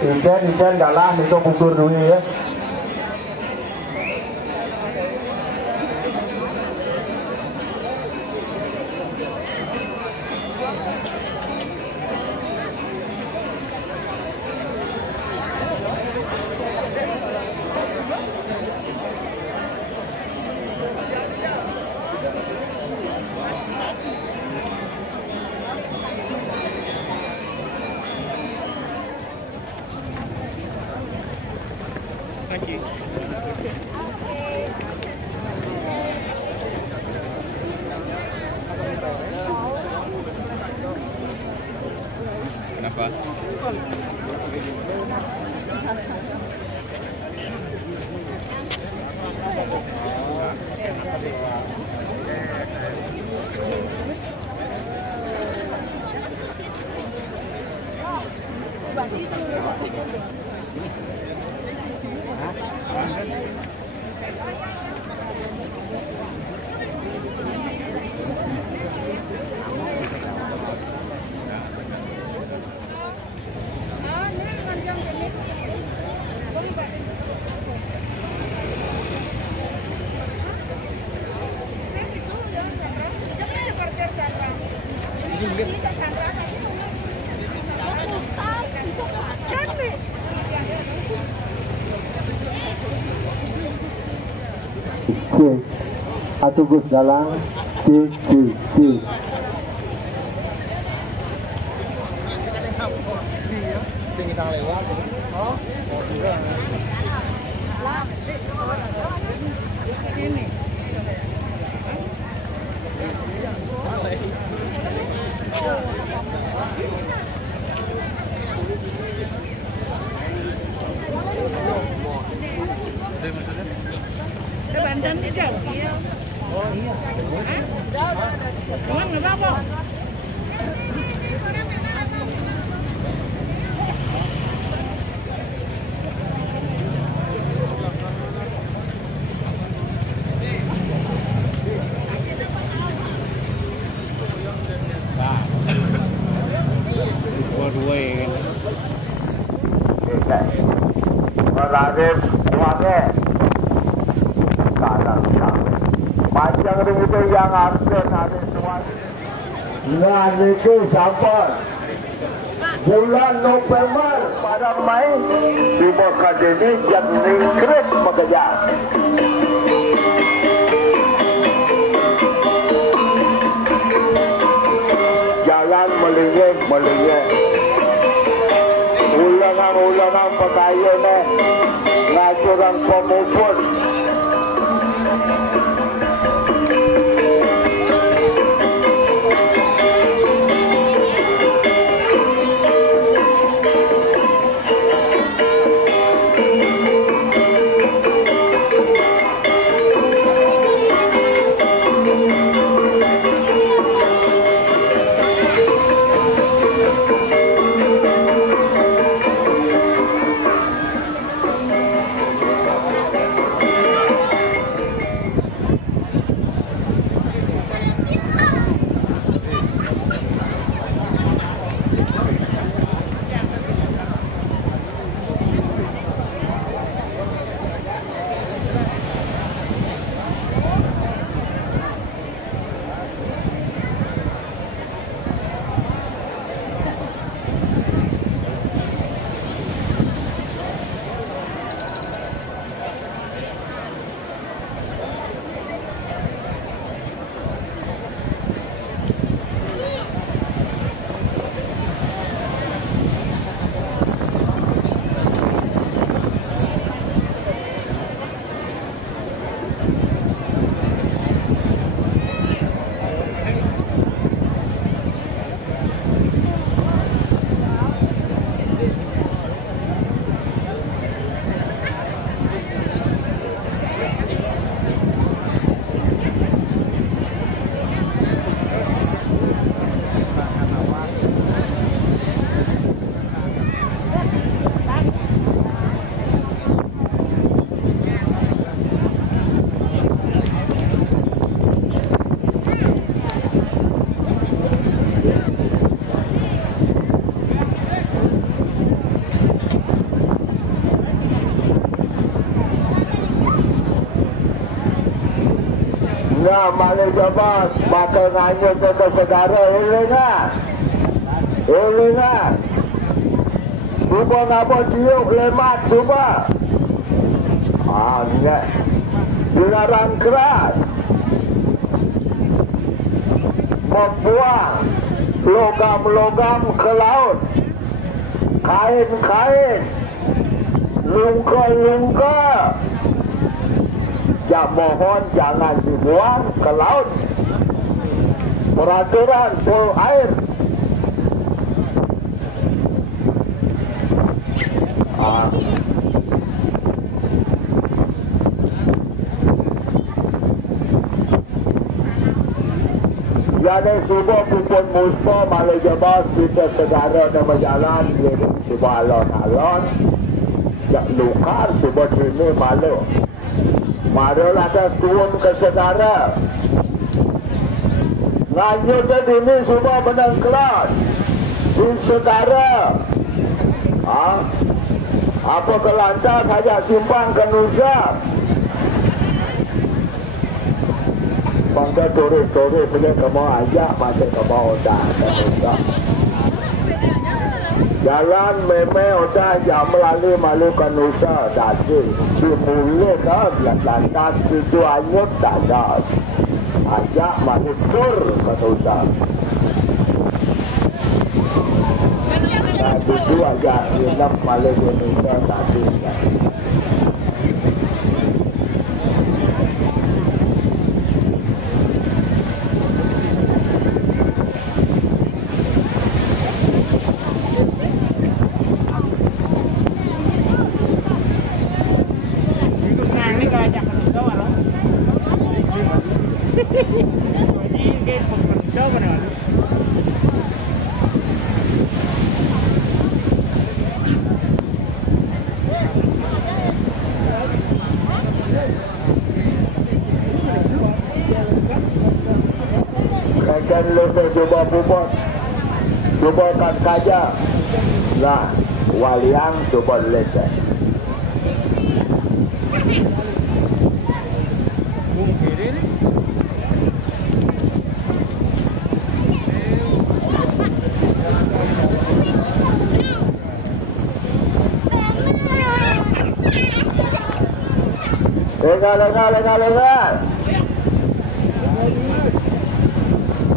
Ijen dalam itu bukur dulu ya. Kenapa? Atau Gus Dalang C. Banten tidak? Iya. Oh iya. Hah? Nggak apa-apa. Rades wange sadar panjang itu yang arsen ada semua. Nah itu sampai bulan November pada Mei di Mokadeni yang ningkret bekerja. Jalan melingin ulangan pekayane ngajuran pemupun Malaysia bos, maka nganyut ke saudara Elena. Cuba ngapa tiup lemat cuba. Enggak. Dilarang keras. Membuang logam-logam ke laut. Kain-kain. Lungka-lungka. Ya mohon jangan dibuang ke laut. Peraturan pol air. Jadi semua pupun muspa Malaysia bos kita segara nama jalan jadi semua alon-alon jak lukar semua sini malu ada turun ke segara nganyut ke sini semua benang kelas di segara apa kelantar saja simpang ke Nusa bangga turis-turis punya kamu ajak masih kamu odah jalan memang odah yang melalui Maluku Nusa tadi dimulai ke lantas itu anyut tak ada ajak masih tur ke Nusa itu aja hidup Maluku Nusa tadi coba puput coba kat kaja lah waliang coba lesa legal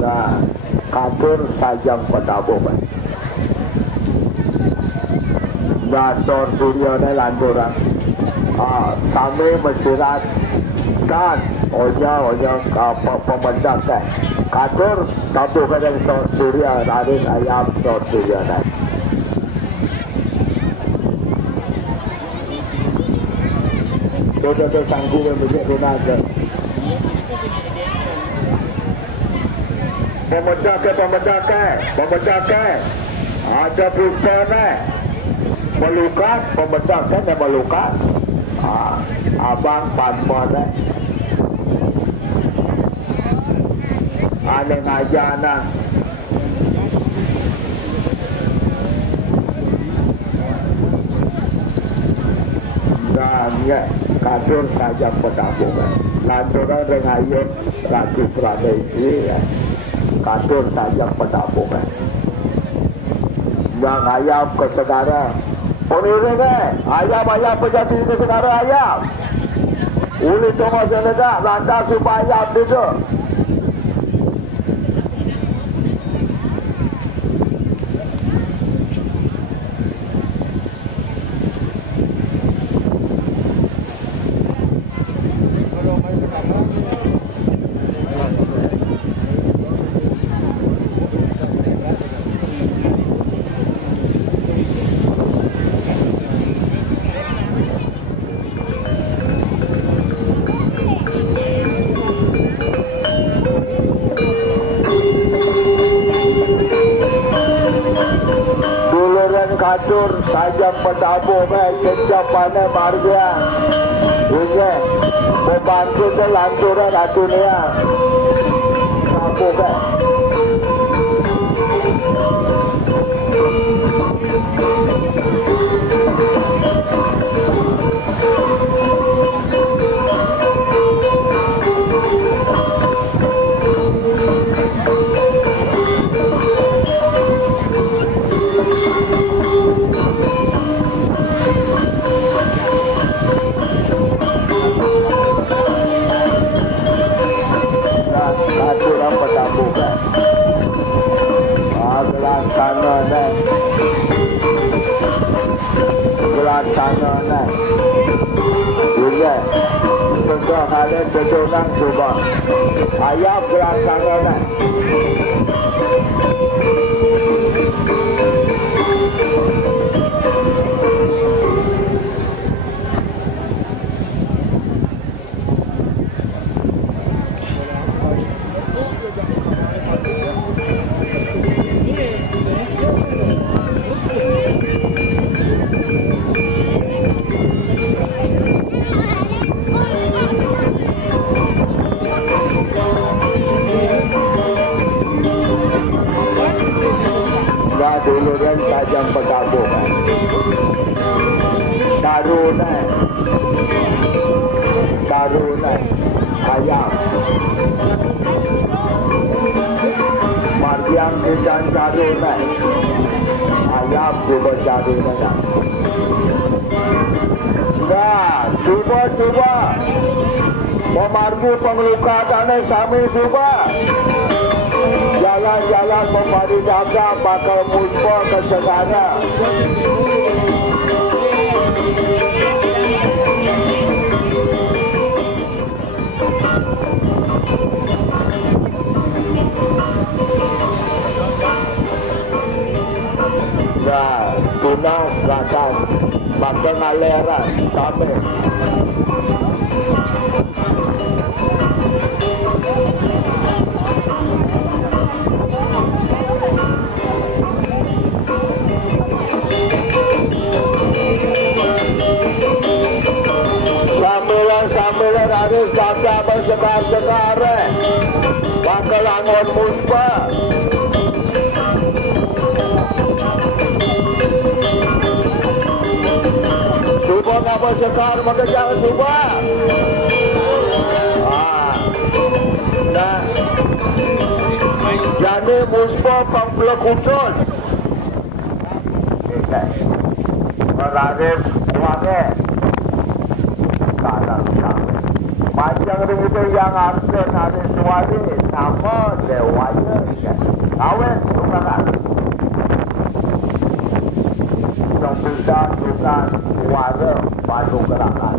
nah katur sajam petabung dasar surya ni lanturan kami mensirat dan onya pemendak katur tabu kadang surya raris ayam surya ni Dodo sanggup menjadi runada. Pemedak ada pusana melukat pemedak dan melukat abang panpana ada ngajana dan kadur saja petabungan lanturan dengan ayat ratu pradesi kadur saja petabungan yang ayam ke segara ayam berjati ke segara ayam uli tunggu senegak lantas supaya ayam juga kadur saja petabung kecapannya marga ini membantu ke lanturan dunia tabung Gerakannya juga contoh kalian contohkan coba ayam gerakannya dulu kan sajam perkabung darunai ayam margiang dan darunai ayam juga darunai nah coba memargu pengelukatannya sami coba jalan-jalan memberi dagang bakal muspa ke segala nah tunang selatan bakal ngaleran sampai sambilan harus kata bersekar-sekar bakal angon muspa suba nggak bersekar maka jangan suba nah jadi muspa pangplekucun meraris kuangnya panjang itu yang harusnya nanti suami nama dewanya awet bukan yang bisa bukan warna batu gerakan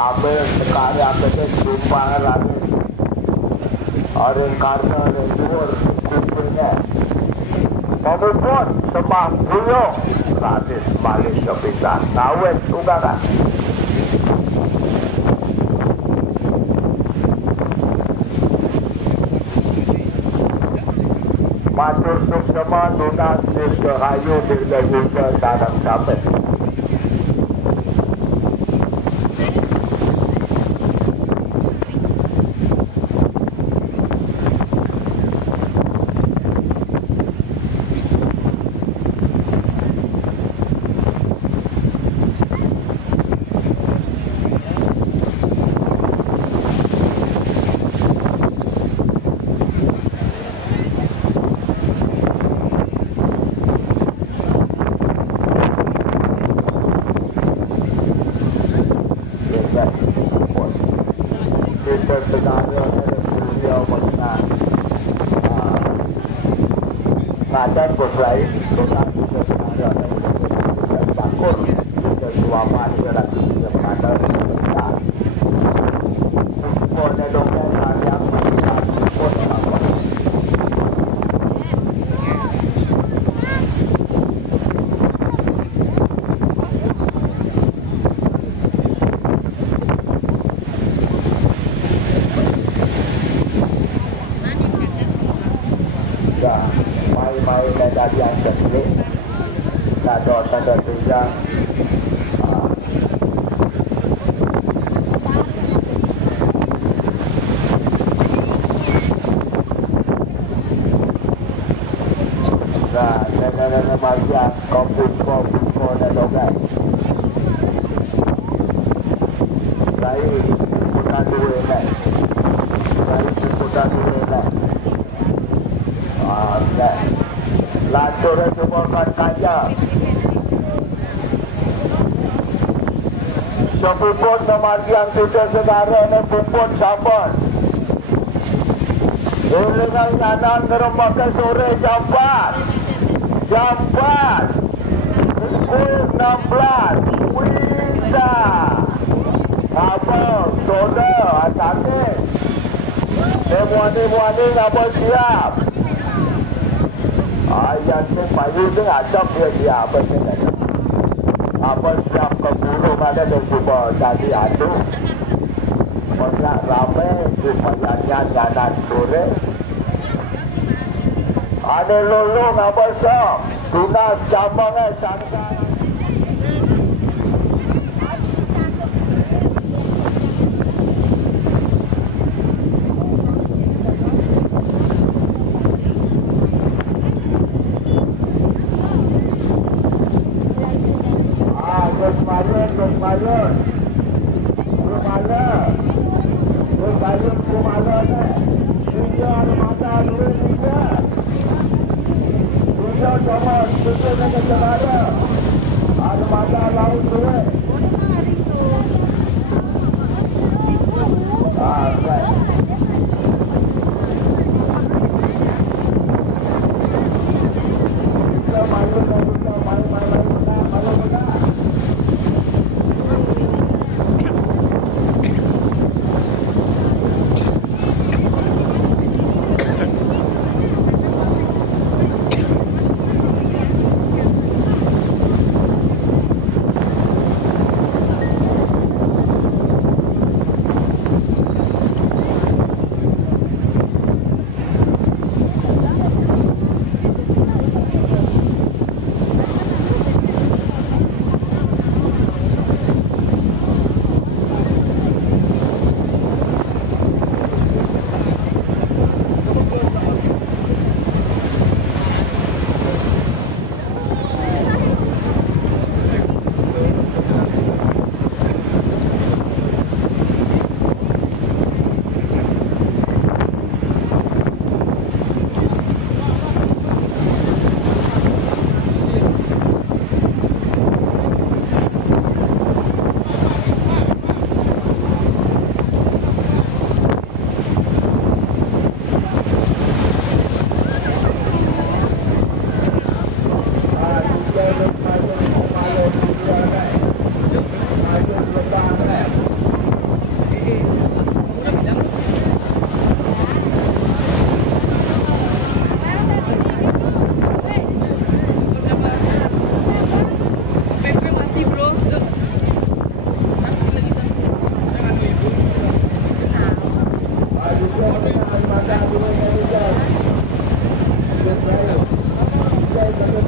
ambil sekali ambil jumpa lagi orang karena luar kumpulnya maupun sembah beliau gratis balik sepisa kawin juga kan matur semua tunas dirgahayu dirgahayu dalam sampai Ngajar berlain sunnah juga ada takut kesuapan dalam dunia mengajar sunnah. Boleh dongeng yang pun apa? yang kecil. Tanda tunjang. Nah, bagian komputer dan logat. Saya putar dua kan. Kan. Lantur semua kan kaya. Sepupun kematian kita saudara ni pupun sabun. Dengan kanan gerembakan sore jam 4. Jam 4. Pukul 16. Winda. Apa? Soda. Atas. Muani apa siap? Yang tu payu tu acap dia apa sih? Apa siap ke bulu mana dia cuba jadi adu. Banyak ramai supaya jalan sore. Ada lolong apa sok? Tunas jambangan sangkar. Terima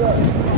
kasih.